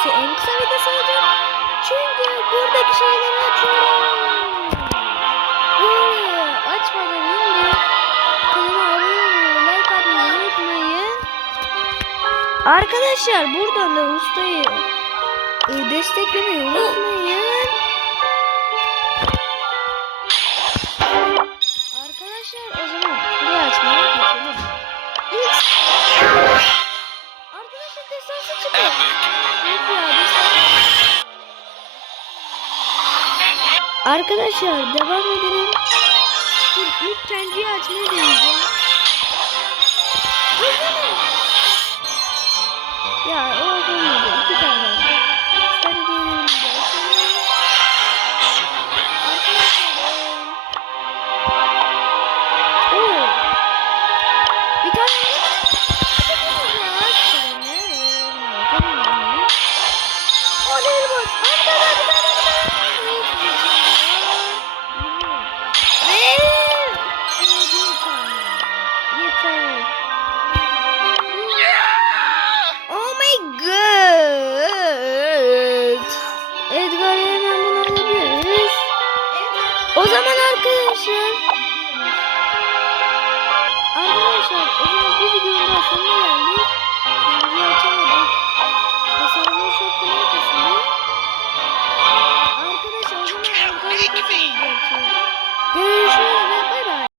videosu en kısa videosu olacak. Çünkü buradaki şeyleri açıyorum. Böyle açmadan önce kanalıma abone olmayı like atmayı unutmayın. Arkadaşlar buradan da ustayı e, desteklemeyi unutmayın. Arkadaşlar o zaman burayı açmaya geçelim. Arkadaşlar destansı çıktı. Arkadaşlar devam edelim. Dur ilk açmayı deneyeceğim. Ya o olmadı. İki tane. Sarı diyelim bir de. Arkadaşlar. Bir tane O Oh my god. Edgar hemen. O zaman arkadaşlar. Arkadaşlar o zaman bir videonun daha sonuna geldik. Kendimizi açamadık. Hesabımız çok kolay